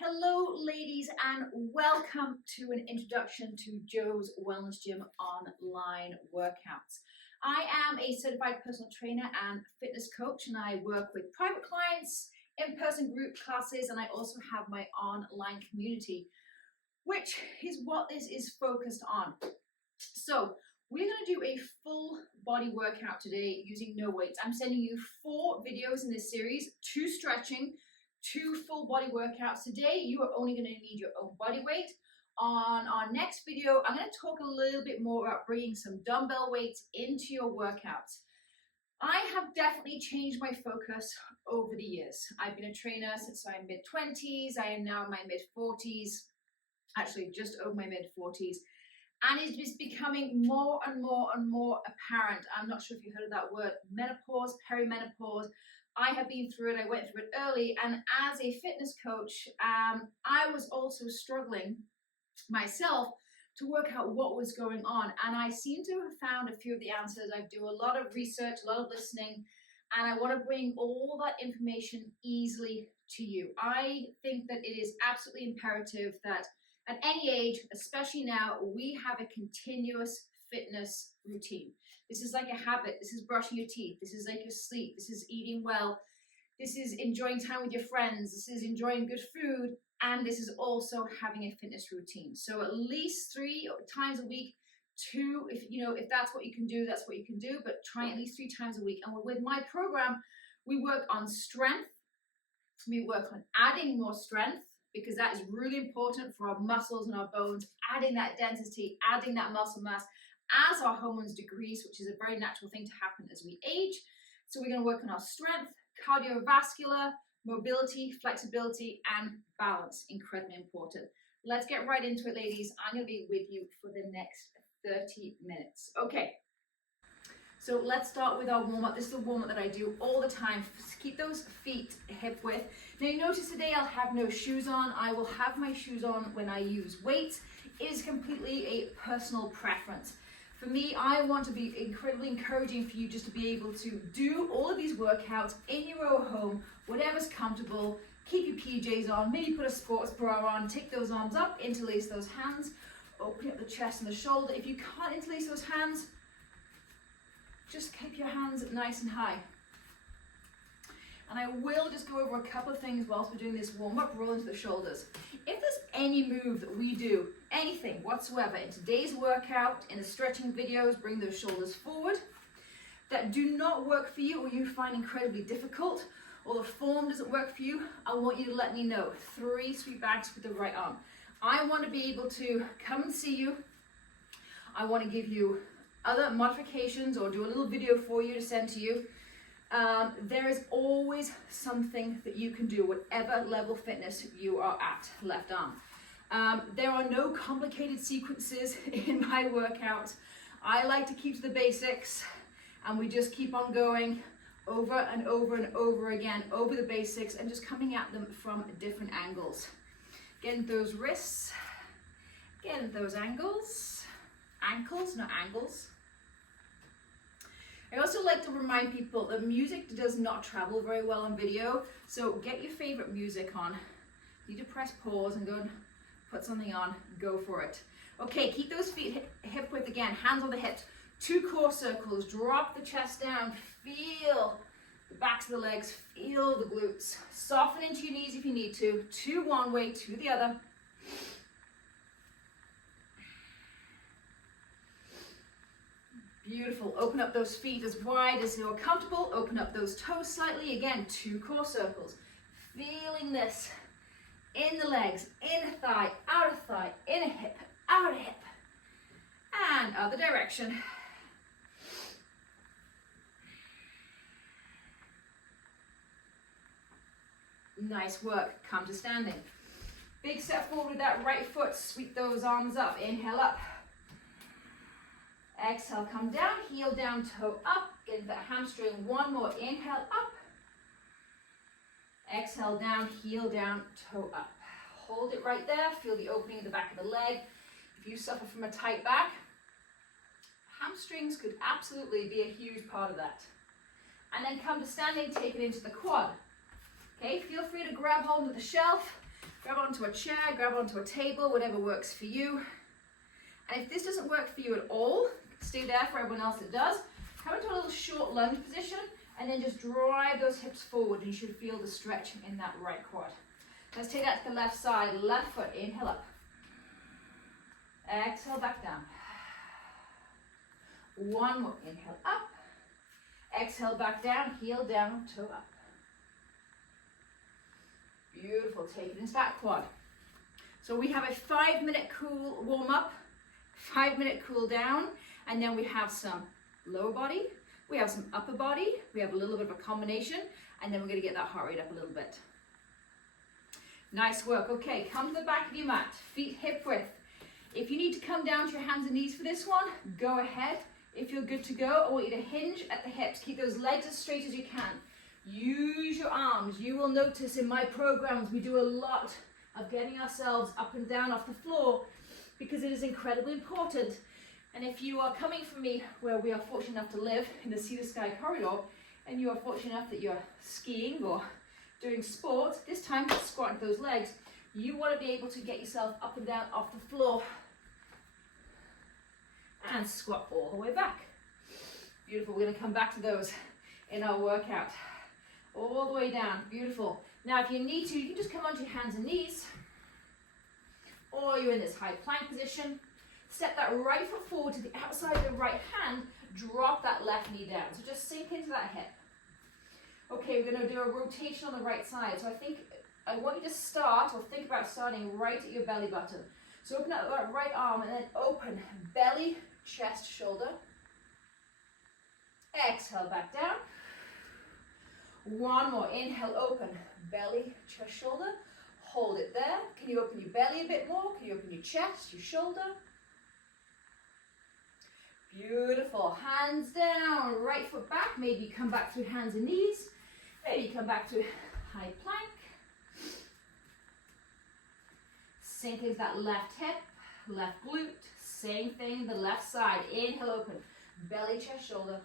Hello, ladies, and welcome to an introduction to Joe's Wellness Gym online workouts. I am a certified personal trainer and fitness coach, and I work with private clients, in-person group classes, and I also have my online community, which is what this is focused on. So we're going to do a full body workout today using no weights. I'm sending you 4 videos in this series, 2 stretching, 2 full body workouts. Today, you are only going to need your own body weight. On our next video, I'm going to talk a little bit more about bringing some dumbbell weights into your workouts. I have definitely changed my focus over the years. I've been a trainer since my mid-20s. I am now in my mid-40s, actually just over my mid-40s. And it is becoming more and more and more apparent. I'm not sure if you heard of that word, menopause, perimenopause. I have been through it, I went through it early, and as a fitness coach, I was also struggling myself to work out what was going on, and I seem to have found a few of the answers. I do a lot of research, a lot of listening, and I want to bring all that information easily to you. I think that it is absolutely imperative that at any age, especially now, we have a continuous fitness routine. This is like a habit. This is brushing your teeth. This is like your sleep. This is eating well. This is enjoying time with your friends. This is enjoying good food. And this is also having a fitness routine. So at least 3 times a week, 2, if that's what you can do, that's what you can do, but try at least 3 times a week. And with my program, we work on strength. We work on adding more strength, because that is really important for our muscles and our bones, adding that density, adding that muscle mass as our hormones decrease, which is a very natural thing to happen as we age. So we're going to work on our strength, cardiovascular, mobility, flexibility, and balance. Incredibly important. Let's get right into it, ladies. I'm going to be with you for the next 30 minutes. Okay. So let's start with our warm-up. This is a warm-up that I do all the time. Just keep those feet hip width. Now you notice today I'll have no shoes on. I will have my shoes on when I use weights. It is completely a personal preference. For me, I want to be incredibly encouraging for you just to be able to do all of these workouts in your own home, whatever's comfortable. Keep your PJs on, maybe put a sports bra on, take those arms up, interlace those hands, open up the chest and the shoulder. If you can't interlace those hands, just keep your hands nice and high. And I will just go over a couple of things whilst we're doing this warm-up. Roll into the shoulders. If there's any move that we do, anything whatsoever in today's workout, in the stretching videos, bring those shoulders forward, that do not work for you or you find incredibly difficult, or the form doesn't work for you, I want you to let me know. 3 sweep backs with the right arm. I want to be able to come and see you. I want to give you other modifications or do a little video for you to send to you. There is always something that you can do, whatever level of fitness you are at. Left arm. There are no complicated sequences in my workout. I like to keep to the basics, and we just keep on going over and over and over again over the basics and just coming at them from different angles. Getting those wrists, getting those ankles, not angles. I also like to remind people that music does not travel very well on video, so get your favorite music on. You need to press pause and go and put something on, go for it. Okay, keep those feet hip width again, hands on the hips. 2 core circles, drop the chest down, feel the backs of the legs, feel the glutes. Soften into your knees if you need to. 2 one way, 2 the other. Beautiful. Open up those feet as wide as you're comfortable. Open up those toes slightly. Again, 2 core circles. Feeling this in the legs, in a thigh, out a thigh, in a hip, out a hip. And other direction. Nice work. Come to standing. Big step forward with that right foot. Sweep those arms up. Inhale up. Exhale, come down, heel down, toe up. Get into that hamstring. 1 more. Inhale up. Exhale down, heel down, toe up. Hold it right there. Feel the opening in the back of the leg. If you suffer from a tight back, hamstrings could absolutely be a huge part of that. And then come to standing, take it into the quad. Okay, feel free to grab hold of the shelf. Grab onto a chair, grab onto a table, whatever works for you. And if this doesn't work for you at all, stay there for everyone else that does. Come into a little short lunge position and then just drive those hips forward, and you should feel the stretch in that right quad. Let's take that to the left side. Left foot, inhale up. Exhale back down. One more, inhale up. Exhale back down, heel down, toe up. Beautiful, take it into that quad. So we have a 5-minute cool warm up, 5-minute cool down, and then we have some lower body, we have some upper body, we have a little bit of a combination, and then we're going to get that heart rate up a little bit. Nice work. Okay, come to the back of your mat, feet hip width. If you need to come down to your hands and knees for this one, go ahead. If you're good to go, I want you to hinge at the hips. Keep those legs as straight as you can. Use your arms. You will notice in my programs we do a lot of getting ourselves up and down off the floor because it is incredibly important. And if you are coming from me where we are fortunate enough to live in the Sea to Sky corridor, and you are fortunate enough that you're skiing or doing sports, this time squatting those legs, you want to be able to get yourself up and down off the floor and squat all the way back. Beautiful. We're going to come back to those in our workout. All the way down. Beautiful. Now if you need to, you can just come onto your hands and knees, or you're in this high plank position. Step that right foot forward to the outside of the right hand, drop that left knee down. So just sink into that hip. Okay, we're going to do a rotation on the right side. So I want you to start, or think about starting right at your belly button. So open up that right arm and then open belly, chest, shoulder. Exhale back down. One more, inhale, open belly, chest, shoulder. Hold it there. Can you open your belly a bit more? Can you open your chest, your shoulder? Beautiful. Hands down, right foot back. Maybe come back through hands and knees. Maybe come back to high plank. Sink into that left hip, left glute. Same thing, the left side. Inhale, open. Belly, chest, shoulder.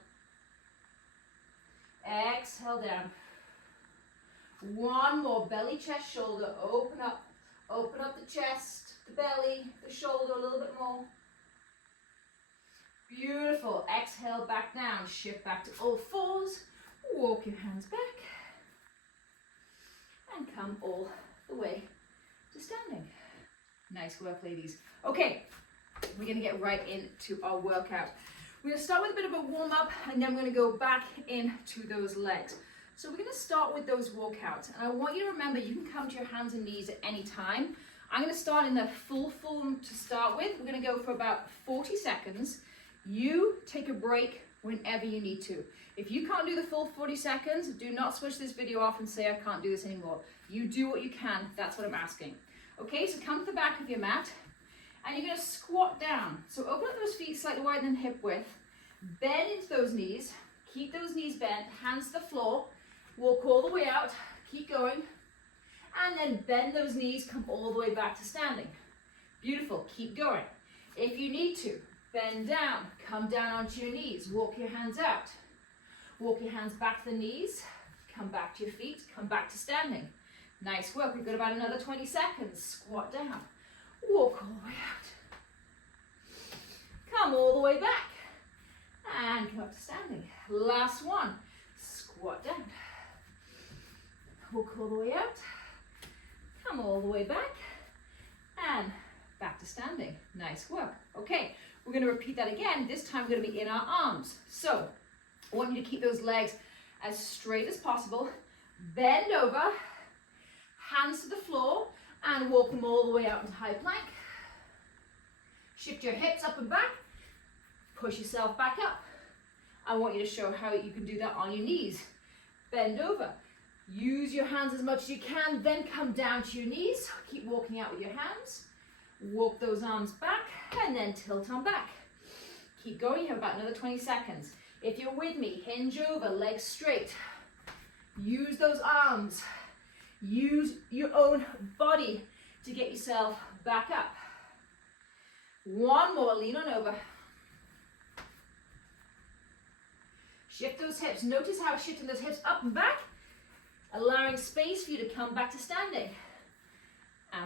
Exhale down. One more, belly, chest, shoulder. Open up the chest, the belly, the shoulder a little bit more. Beautiful. Exhale back down. Shift back to all fours. Walk your hands back. And come all the way to standing. Nice work, ladies. Okay, we're going to get right into our workout. We're going to start with a bit of a warm-up, and then we're going to go back into those legs. So we're going to start with those walkouts. And I want you to remember, you can come to your hands and knees at any time. I'm going to start in the full form to start with. We're going to go for about 40 seconds. You take a break whenever you need to. If you can't do the full 40 seconds, do not switch this video off and say, I can't do this anymore. You do what you can. That's what I'm asking. Okay, so come to the back of your mat, and you're going to squat down. So open up those feet slightly wider than hip width. Bend into those knees. Keep those knees bent. Hands to the floor. Walk all the way out. Keep going. And then bend those knees. Come all the way back to standing. Beautiful. Keep going. If you need to, bend down. Come down onto your knees. Walk your hands out. Walk your hands back to the knees. Come back to your feet. Come back to standing. Nice work. We've got about another 20 seconds. Squat down. Walk all the way out. Come all the way back. And come up to standing. Last one. Squat down. Walk all the way out. Come all the way back. And back to standing. Nice work. Okay, we're going to repeat that again. This time we're going to be in our arms. So I want you to keep those legs as straight as possible. Bend over. Hands to the floor. And walk them all the way out into high plank. Shift your hips up and back. Push yourself back up. I want you to show how you can do that on your knees. Bend over. Use your hands as much as you can, then come down to your knees. Keep walking out with your hands. Walk those arms back, and then tilt on back. Keep going. You have about another 20 seconds. If you're with me, hinge over, legs straight. Use those arms. Use your own body to get yourself back up. One more, lean on over. Shift those hips. Notice how shifting those hips up and back, allowing space for you to come back to standing.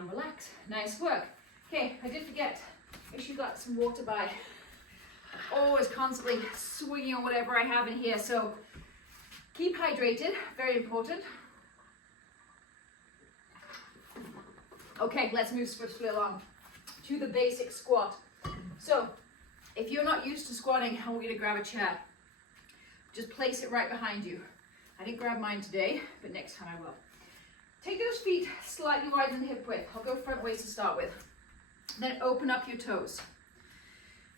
and relax. Nice work. Okay, I did forget, make sure you got some water by. Always constantly swinging on whatever I have in here, so keep hydrated, very important. Okay, let's move swiftly along to the basic squat. So, if you're not used to squatting, I want you to grab a chair. Just place it right behind you. I didn't grab mine today, but next time I will. Take those feet slightly wider than the hip width. I'll go front ways to start with. Then open up your toes.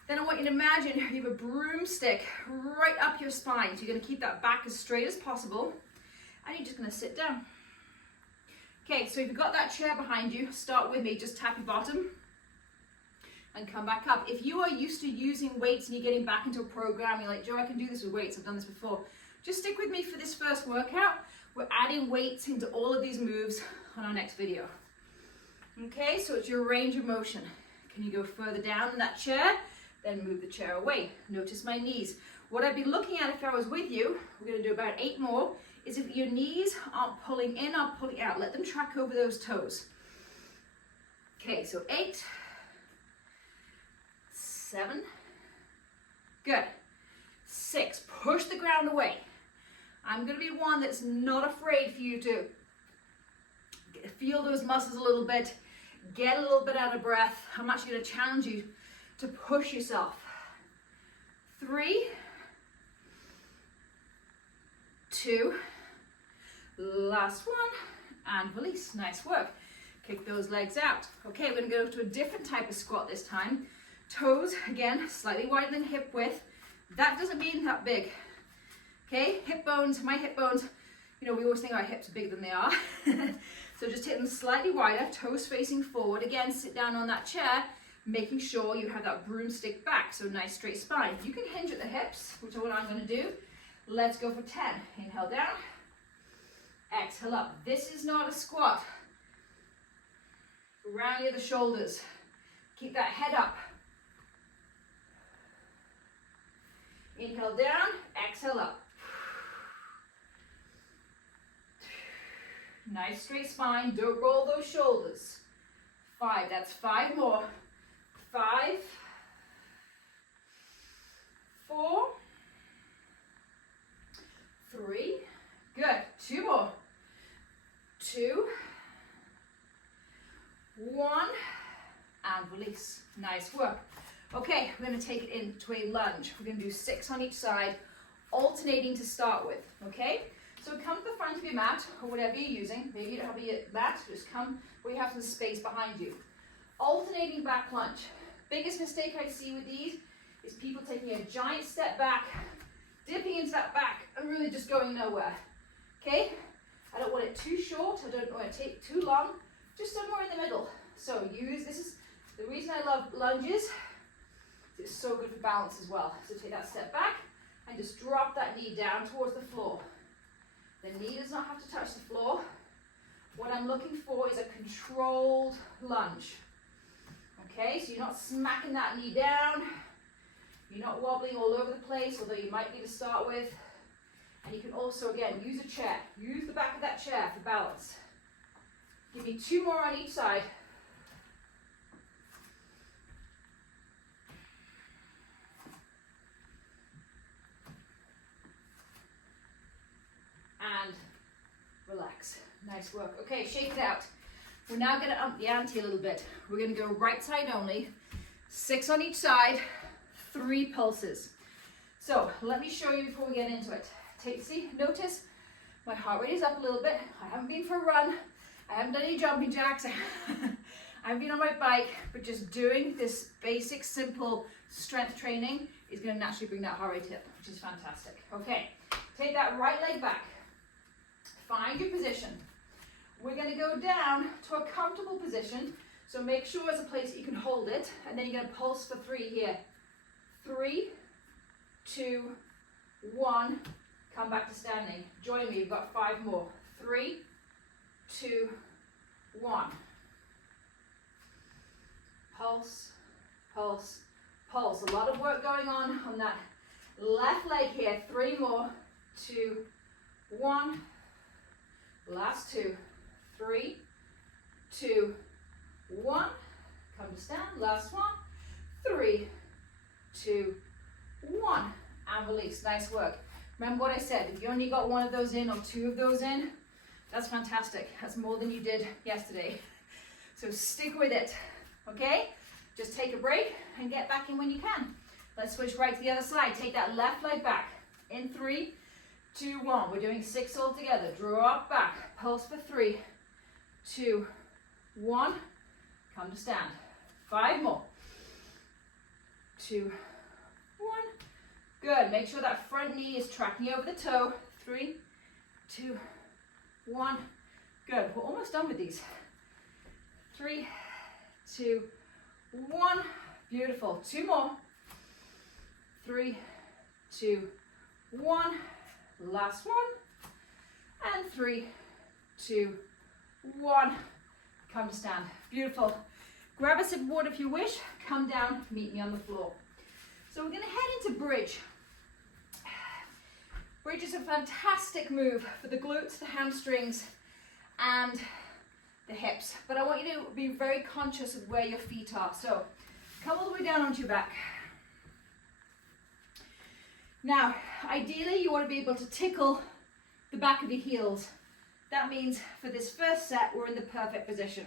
Then I want you to imagine you have a broomstick right up your spine. So you're going to keep that back as straight as possible. And you're just going to sit down. Okay, so if you've got that chair behind you, start with me. Just tap your bottom and come back up. If you are used to using weights and you're getting back into a program, you're like, Joe, I can do this with weights. I've done this before. Just stick with me for this first workout. We're adding weights into all of these moves on our next video. Okay, so it's your range of motion. Can you go further down in that chair? Then move the chair away. Notice my knees. What I'd be looking at if I was with you, we're going to do about 8 more, is if your knees aren't pulling in or pulling out. Let them track over those toes. Okay, so 8, 7, good. 6, push the ground away. I'm going to be one that's not afraid for you to feel those muscles a little bit, get a little bit out of breath. I'm actually going to challenge you to push yourself. 3, 2, last one, and release. Nice work. Kick those legs out. Okay, we're going to go to a different type of squat this time. Toes, again, slightly wider than hip width. That doesn't mean that big. Okay, hip bones, my hip bones, you know, we always think our hips are bigger than they are. So just hit them slightly wider, toes facing forward. Again, sit down on that chair, making sure you have that broomstick back, so nice straight spine. You can hinge at the hips, which is what I'm going to do. Let's go for 10. Inhale down, exhale up. This is not a squat. Round the shoulders. Keep that head up. Inhale down, exhale up. Nice straight spine, don't roll those shoulders. 5, that's 5 more. 5, 4, 3, good. 2 more. 2, 1, and release. Nice work. Okay, we're going to take it into a lunge. We're going to do 6 on each side, alternating to start with, okay? So come to the front of your mat, or whatever you're using. Maybe you don't have a mat, just come where you have some space behind you. Alternating back lunge. Biggest mistake I see with these is people taking a giant step back, dipping into that back, and really just going nowhere, okay? I don't want it too short, I don't want it to take too long, just somewhere in the middle. So this is the reason I love lunges. It's so good for balance as well. So take that step back and just drop that knee down towards the floor. The knee does not have to touch the floor. What I'm looking for is a controlled lunge. Okay, so you're not smacking that knee down. You're not wobbling all over the place, although you might be to start with. And you can also, again, use a chair. Use the back of that chair for balance. Give me 2 more on each side. And relax. Nice work. Okay, shake it out. We're now going to up the ante a little bit. We're going to go right side only. 6 on each side, 3 pulses. So let me show you before we get into it. Notice my heart rate is up a little bit. I haven't been for a run. I haven't done any jumping jacks. I haven't been on my bike, but just doing this basic, simple strength training is going to naturally bring that heart rate up, which is fantastic. Okay, take that right leg back. Find your position. We're going to go down to a comfortable position. So make sure it's a place that you can hold it. And then you're going to pulse for 3 here. 3, 2, 1. Come back to standing. Join me. You've got 5 more. 3, 2, 1. Pulse, pulse, pulse. A lot of work going on that left leg here. 3 more. 2, 1. Last 2. 3, 2, 1. Come to stand. Last one. 3, 2, 1. And release. Nice work. Remember what I said. If you only got one of those in or 2 of those in, that's fantastic. That's more than you did yesterday. So stick with it. Okay? Just take a break and get back in when you can. Let's switch right to the other side. Take that left leg back. In 3, 2, 1. We're doing 6 all together. Drop back. Pulse for 3, 2, 1. Come to stand. 5 more. 2, 1. Good. Make sure that front knee is tracking over the toe. 3, 2, 1. Good. We're almost done with these. 3, 2, 1. Beautiful. 2 more. 3, 2, 1. Last one. And 3, 2, 1. Come to stand. Beautiful. Grab a sip of water if you wish. Come down. Meet me on the floor. So we're going to head into bridge. Bridge is a fantastic move for the glutes, the hamstrings, and the hips. But I want you to be very conscious of where your feet are. So come all the way down onto your back. Now, ideally, you want to be able to tickle the back of your heels. That means for this first set, we're in the perfect position.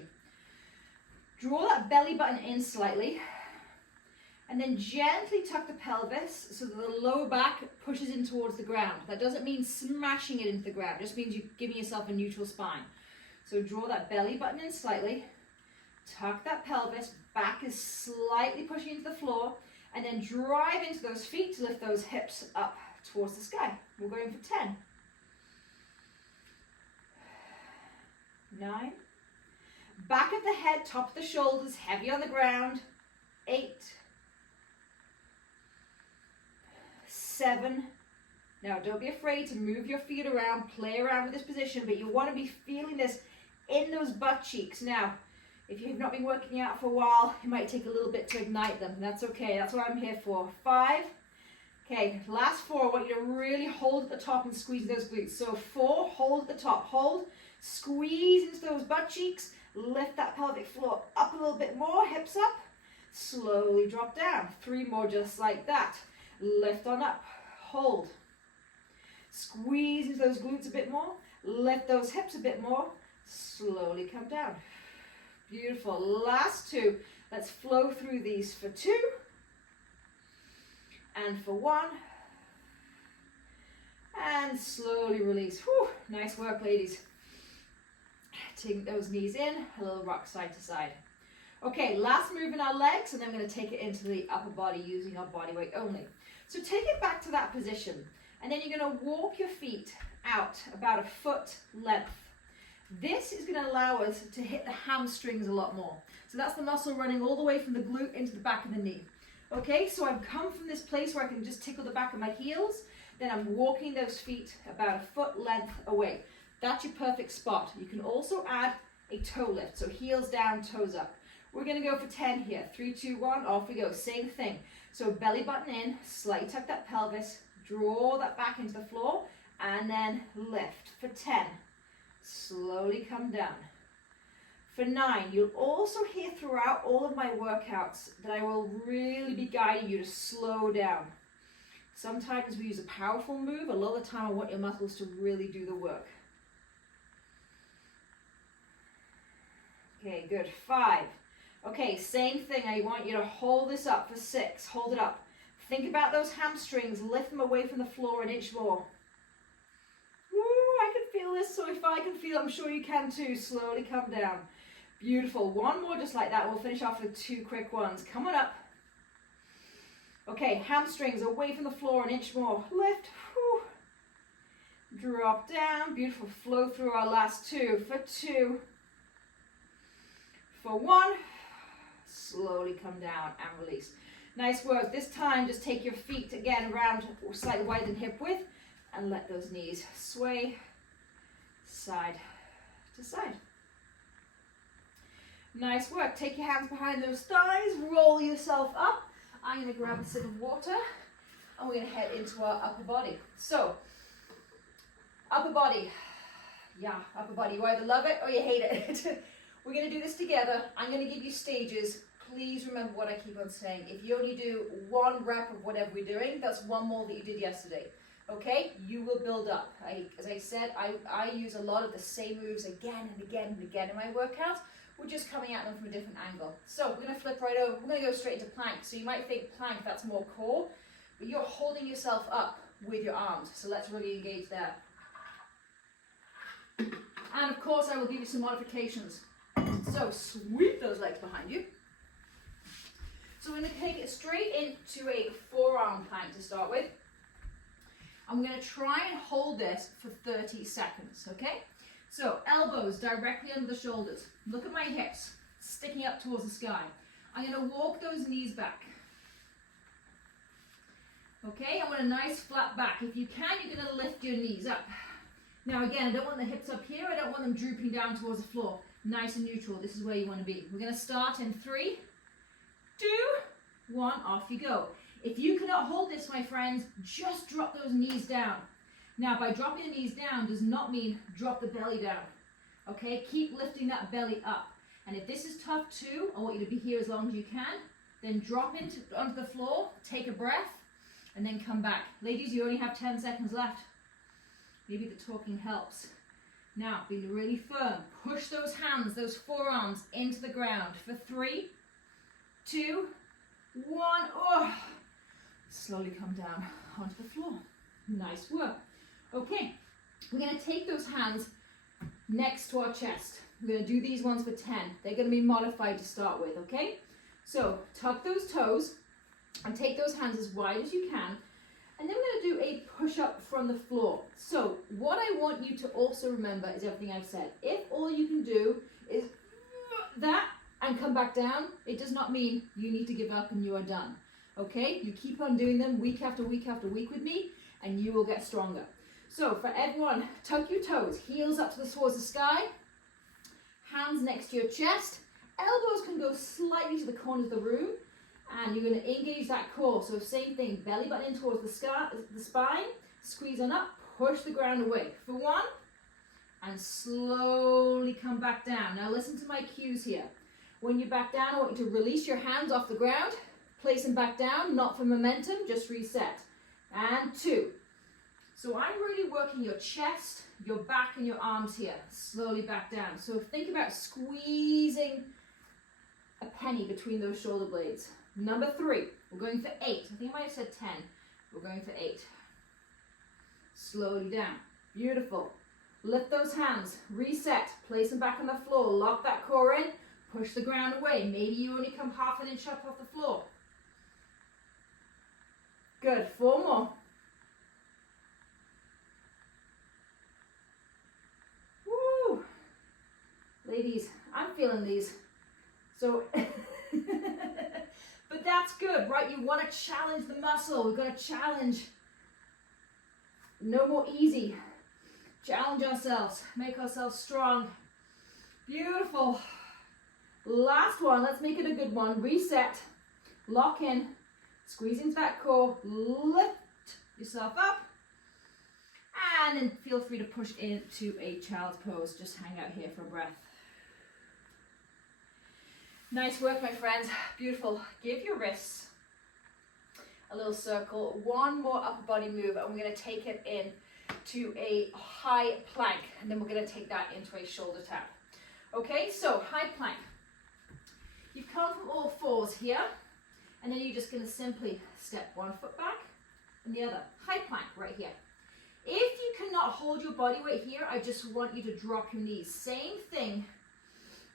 Draw that belly button in slightly, and then gently tuck the pelvis so that the lower back pushes in towards the ground. That doesn't mean smashing it into the ground, it just means you're giving yourself a neutral spine. So draw that belly button in slightly, tuck that pelvis, back is slightly pushing into the floor, and then drive into those feet to lift those hips up towards the sky. We're going for 10. 9. Back of the head, top of the shoulders, heavy on the ground. 8. 7. Now don't be afraid to move your feet around, play around with this position, but you want to be feeling this in those butt cheeks. Now, if you've not been working out for a while, it might take a little bit to ignite them. That's okay, that's what I'm here for. 5. Okay, last 4, I want you to really hold at the top and squeeze those glutes. So 4, hold at the top, hold, squeeze into those butt cheeks, lift that pelvic floor up a little bit more, hips up, slowly drop down. 3 more just like that. Lift on up, hold, squeeze into those glutes a bit more, lift those hips a bit more, slowly come down. Beautiful. Last 2. Let's flow through these for 2 and for 1, and slowly release. Whew. Nice work, ladies. Take those knees in, a little rock side to side. Okay, last move in our legs, and then we're going to take it into the upper body using our body weight only. So take it back to that position, and then you're going to walk your feet out about a foot length. This is going to allow us to hit the hamstrings a lot more. So that's the muscle running all the way from the glute into the back of the knee. Okay, so I've come from this place where I can just tickle the back of my heels, then I'm walking those feet about a foot length away. That's your perfect spot. You can also add a toe lift, so heels down, toes up. We're going to go for 10 here. 3, 2, 1, off we go. Same thing. So belly button in, slightly tuck that pelvis, draw that back into the floor, and then lift for 10. Slowly come down. For 9, you'll also hear throughout all of my workouts that I will really be guiding you to slow down. Sometimes we use a powerful move. A lot of the time I want your muscles to really do the work. Okay, good. 5. Okay, same thing. I want you to hold this up for 6. Hold it up. Think about those hamstrings. Lift them away from the floor an inch more. Woo, I can feel this. So if I can feel it, I'm sure you can too. Slowly come down. Beautiful. 1 more just like that. We'll finish off with 2 quick ones. Come on up. Okay, hamstrings away from the floor an inch more. Lift. Whew. Drop down. Beautiful. Flow through our last 2 for 2. For 1. Slowly come down and release. Nice work. This time, just take your feet again around slightly wider than hip width and let those knees sway side to side. Nice work. Take your hands behind those thighs, roll yourself up. I'm going to grab a sip of water and we're going to head into our upper body. So, upper body. Yeah, upper body. You either love it or you hate it. We're going to do this together. I'm going to give you stages. Please remember what I keep on saying. If you only do 1 rep of whatever we're doing, that's 1 more that you did yesterday. Okay? You will build up. As I said, I use a lot of the same moves again and again and again in my workouts. We're just coming at them from a different angle. So we're going to flip right over. We're going to go straight into plank. So you might think plank, that's more core, but you're holding yourself up with your arms. So let's really engage there. And of course, I will give you some modifications. So sweep those legs behind you. So we're going to take it straight into a forearm plank to start with. And we're going to try and hold this for 30 seconds, okay? So elbows directly under the shoulders. Look at my hips, sticking up towards the sky. I'm going to walk those knees back. Okay, I want a nice flat back. If you can, you're going to lift your knees up. Now again, I don't want the hips up here. I don't want them drooping down towards the floor. Nice and neutral. This is where you want to be. We're going to start in 3, 2, 1, off you go. If you cannot hold this, my friends, just drop those knees down. Now, by dropping the knees down does not mean drop the belly down. Okay, keep lifting that belly up. And if this is tough too, I want you to be here as long as you can. Then drop onto the floor, take a breath, and then come back. Ladies, you only have 10 seconds left. Maybe the talking helps. Now, be really firm. Push those hands, those forearms into the ground for 3, 2, 1. Oh. Slowly come down onto the floor. Nice work. Okay, we're going to take those hands next to our chest. We're going to do these ones for 10. They're going to be modified to start with, okay? So tuck those toes and take those hands as wide as you can. And then we're going to do a push-up from the floor. So what I want you to also remember is everything I've said. If all you can do is that and come back down, it does not mean you need to give up and you are done. Okay? You keep on doing them week after week after week with me, and you will get stronger. So for everyone, tuck your toes, heels up towards the sky, hands next to your chest, elbows can go slightly to the corners of the room, and you're going to engage that core. So same thing, belly button in towards the spine, squeeze on up, push the ground away for 1, and slowly come back down. Now listen to my cues here. When you back down, I want you to release your hands off the ground, place them back down, not for momentum, just reset. And 2. So I'm really working your chest, your back, and your arms here. Slowly back down. So think about squeezing a penny between those shoulder blades. Number 3, we're going for 8. I think I might have said 10. We're going for 8. Slowly down. Beautiful. Lift those hands, reset, place them back on the floor, lock that core in, push the ground away. Maybe you only come half an inch up off the floor. Good, 4 more. Woo! Ladies, I'm feeling these. So, but that's good, right? You want to challenge the muscle. We've got to challenge. No more easy. Challenge ourselves, make ourselves strong. Beautiful. Last one, let's make it a good one. Reset, lock in, squeeze into that core, lift yourself up, and then feel free to push into a child's pose. Just hang out here for a breath. Nice work, my friends. Beautiful. Give your wrists a little circle. One more upper body move, and we're going to take it in to a high plank, and then we're going to take that into a shoulder tap. Okay, so high plank. You've come from all fours here, and then you're just going to simply step one foot back and the other. High plank right here. If you cannot hold your body weight here, I just want you to drop your knees. Same thing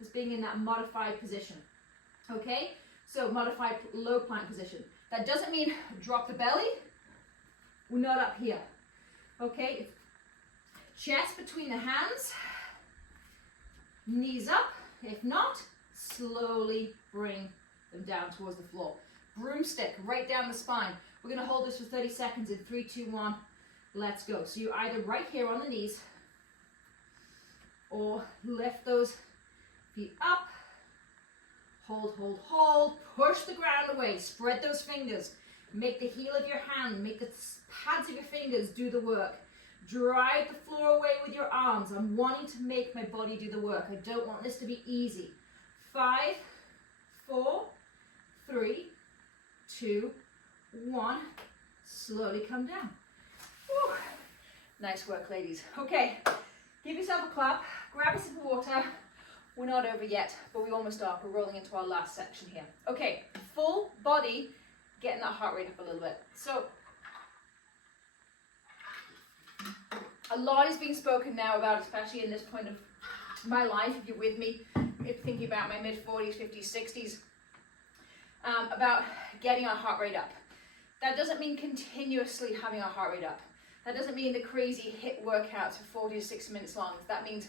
as being in that modified position. Okay, so modified low plank position. That doesn't mean drop the belly. We're not up here. Okay, chest between the hands, knees up. If not, slowly bring them down towards the floor. Broomstick right down the spine. We're going to hold this for 30 seconds in 3, 2, 1. Let's go. So you're either right here on the knees or lift those feet up. Hold, hold, hold. Push the ground away. Spread those fingers. Make the heel of your hand, make the pads of your fingers do the work. Drive the floor away with your arms. I'm wanting to make my body do the work. I don't want this to be easy. 5, 4, 3, 2, 1. Slowly come down. Whew. Nice work, ladies. Okay, give yourself a clap. Grab a sip of water. We're not over yet, but we almost are. We're rolling into our last section here. Okay, full body, getting that heart rate up a little bit. So, a lot is being spoken now about, especially in this point of my life, if you're with me, if thinking about my mid-40s, 50s, 60s, about getting our heart rate up. That doesn't mean continuously having our heart rate up. That doesn't mean the crazy HIIT workouts for 40 to 60 minutes long. That means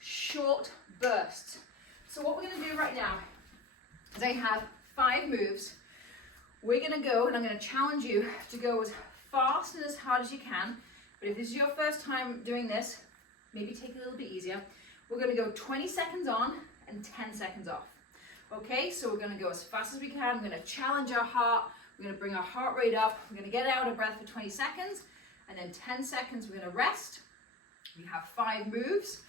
short bursts. So what we're going to do right now is I have 5 moves. We're going to go, and I'm going to challenge you to go as fast and as hard as you can. But if this is your first time doing this, maybe take it a little bit easier. We're going to go 20 seconds on and 10 seconds off. Okay, so we're going to go as fast as we can. We're going to challenge our heart. We're going to bring our heart rate up. We're going to get out of breath for 20 seconds. And then 10 seconds, we're going to rest. We have 5 moves.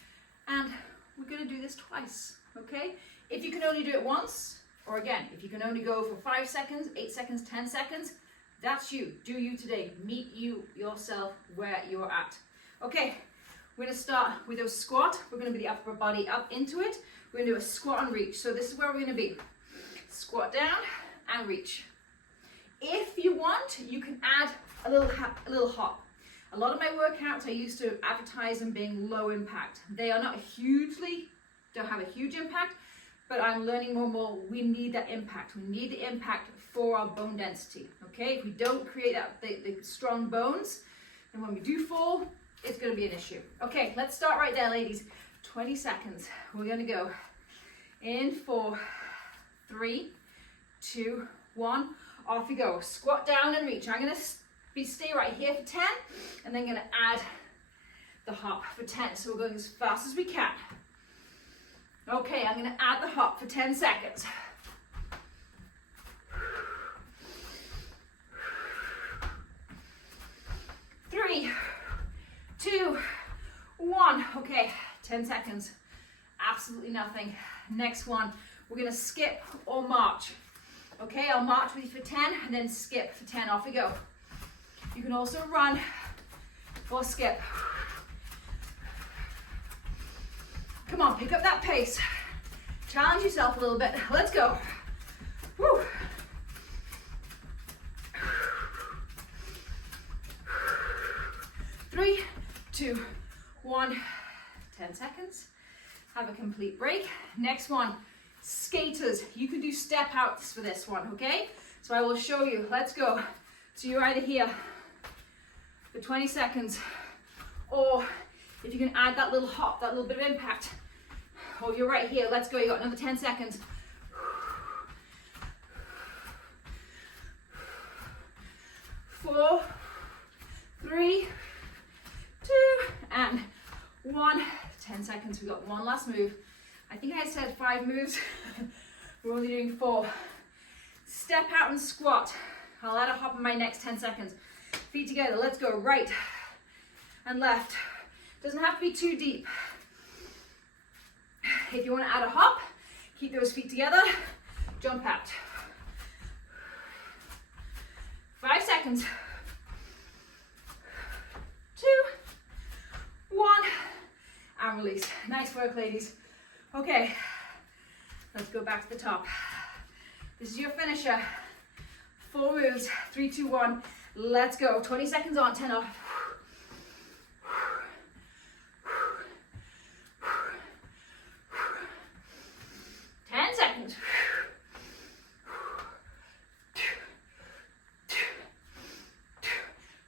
And we're going to do this twice. Okay? If you can only do it once, or again, if you can only go for 5 seconds, 8 seconds, 10 seconds, that's you. Do you today. Meet you yourself where you're at. Okay, we're going to start with a squat. We're going to be the upper body up into it. We're going to do a squat and reach. So this is where we're going to be. Squat down and reach. If you want, you can add a little hop. A lot of my workouts, I used to advertise them being low impact. They are not don't have a huge impact, but I'm learning more and more, we need that impact. We need the impact for our bone density, okay? If we don't create the strong bones, and when we do fall, it's gonna be an issue. Okay, let's start right there, ladies. 20 seconds. We're gonna go in 4, 3, 2, 1. Off we go. Squat down and reach. I'm gonna stay right here for 10, and then gonna add the hop for 10. So we're going as fast as we can. Okay, I'm gonna add the hop for 10 seconds. 3, 2, 1. Okay, 10 seconds. Absolutely nothing. Next one, we're gonna skip or march. Okay, I'll march with you for 10 and then skip for 10. Off we go. You can also run or skip. Come on, pick up that pace. Challenge yourself a little bit. Let's go. Woo. Three, 2, 1. 10 seconds. Have a complete break. Next one, skaters. You can do step outs for this one, okay? So I will show you. Let's go. So you're either here for 20 seconds, or if you can add that little hop, that little bit of impact, or you're right here. Let's go. You got another 10 seconds. 4, 3, 2, and 1. 10 seconds. We got one last move. I think I said 5 moves. We're only doing 4. Step out and squat. I'll add a hop in my next 10 seconds. Feet together. Let's go. Right and left. Doesn't have to be too deep. If you want to add a hop, keep those feet together. Jump out. 5 seconds. 2, 1, and release. Nice work, ladies. Okay, let's go back to the top. This is your finisher. 4 moves. 3, 2, 1. Let's go. 20 seconds on, 10 off. 10 seconds.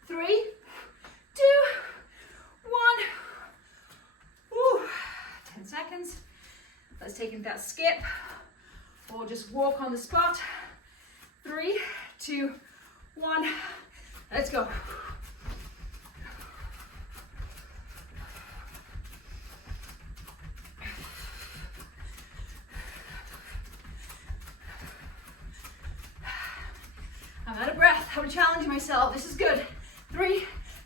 3, 2, 1. Woo. 10 seconds. Let's take that skip or just walk on the spot. 3, 2, 1. Let's go. I'm out of breath. I'm challenging myself. This is good. 3,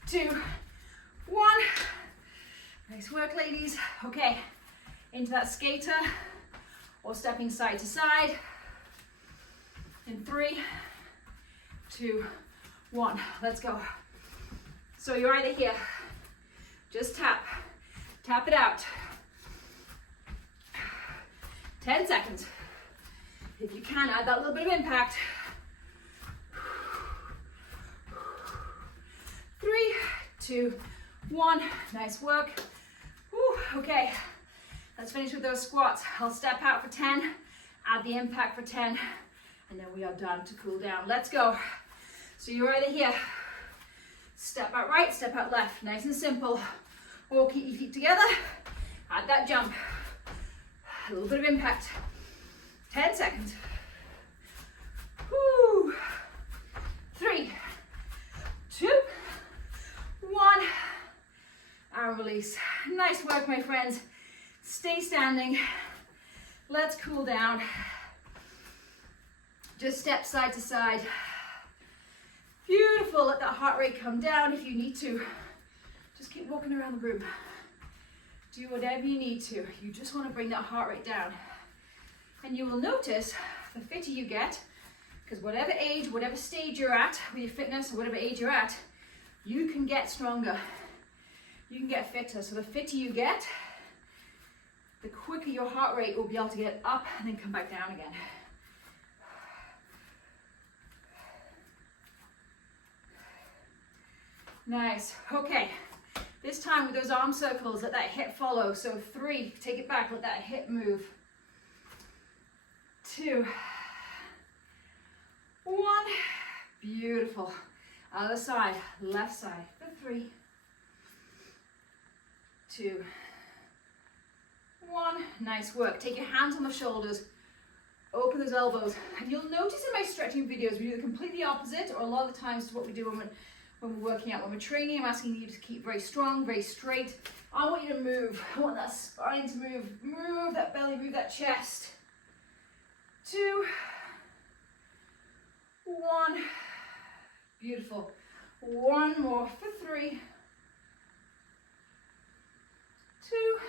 2, 1. work, ladies. Okay, into that skater or stepping side to side. In 3, 2, 1, let's go. So you're either here, just tap it out. 10 seconds. If you can, add that little bit of impact. 3, 2, 1, nice work. Whew, okay, let's finish with those squats. I'll step out for 10, add the impact for 10, and then we are done to cool down. Let's go. So you're either here, step out right, step out left, nice and simple. Or keep your feet together, add that jump. A little bit of impact. 10 seconds. Woo. 3, 2, 1. And release. Nice work, my friends. Stay standing. Let's cool down. Just step side to side. Beautiful. Let that heart rate come down if you need to. Just keep walking around the room. Do whatever you need to. You just want to bring that heart rate down. And you will notice the fitter you get, because whatever age, whatever stage you're at with your fitness, or whatever age you're at, you can get stronger. You can get fitter. So the fitter you get, the quicker your heart rate will be able to get up and then come back down again. Nice. Okay. This time with those arm circles, let that hip follow. So 3, take it back, let that hip move. 2, 1. Beautiful. Other side, left side for 3, 2, 1. Nice work. Take your hands on the shoulders, open those elbows. And you'll notice in my stretching videos, we do the completely opposite, or a lot of the times to what we do when we're working out, when we're training. I'm asking you to keep very strong, very straight. I want you to move. I want that spine to move. Move that belly, move that chest. 2, 1. Beautiful. 1 more for 3, 2,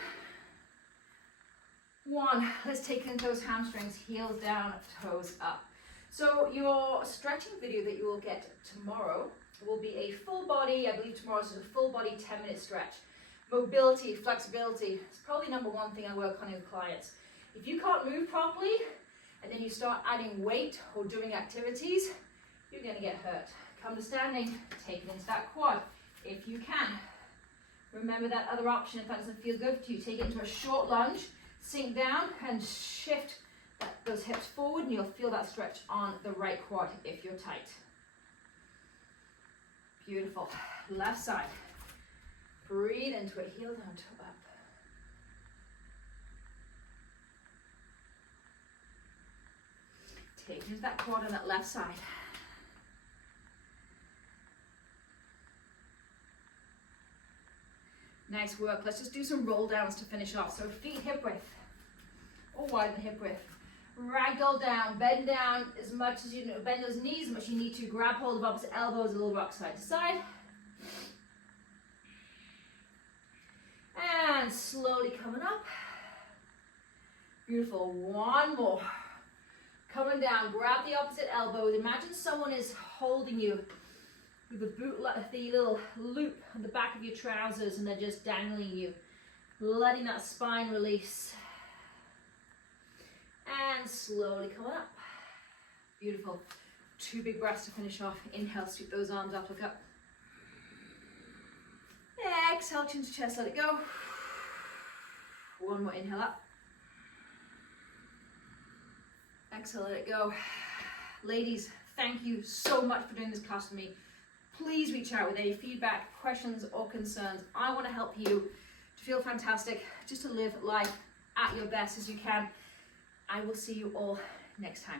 1. Let's take into those hamstrings, heels down, toes up. So your stretching video that you will get tomorrow will be a full body, I believe tomorrow's a full body 10-minute stretch. Mobility, flexibility, it's probably number 1 thing I work on with clients. If you can't move properly, and then you start adding weight or doing activities, you're going to get hurt. Come to standing, take it into that quad if you can. Remember that other option, if that doesn't feel good to you, take it into a short lunge, sink down and shift those hips forward, and you'll feel that stretch on the right quad if you're tight. Beautiful. Left side. Breathe into it, heel down, toe up. Take into that quad on that left side. Nice work. Let's just do some roll downs to finish off. So feet hip width, or widen hip width. Ragdoll down, bend down as much as you know, bend those knees as much as you need to. Grab hold of opposite elbows, a little rock side to side. And slowly coming up. Beautiful. 1 more. Coming down, grab the opposite elbow. Imagine someone is holding you with the little loop on the back of your trousers, and they're just dangling you, letting that spine release. And slowly come up. Beautiful. 2 big breaths to finish off. Inhale, sweep those arms up, look up. Exhale, chin to chest, let it go. 1 more inhale up. Exhale, let it go. Ladies, thank you so much for doing this class with me. Please reach out with any feedback, questions, or concerns. I want to help you to feel fantastic, just to live life at your best as you can. I will see you all next time.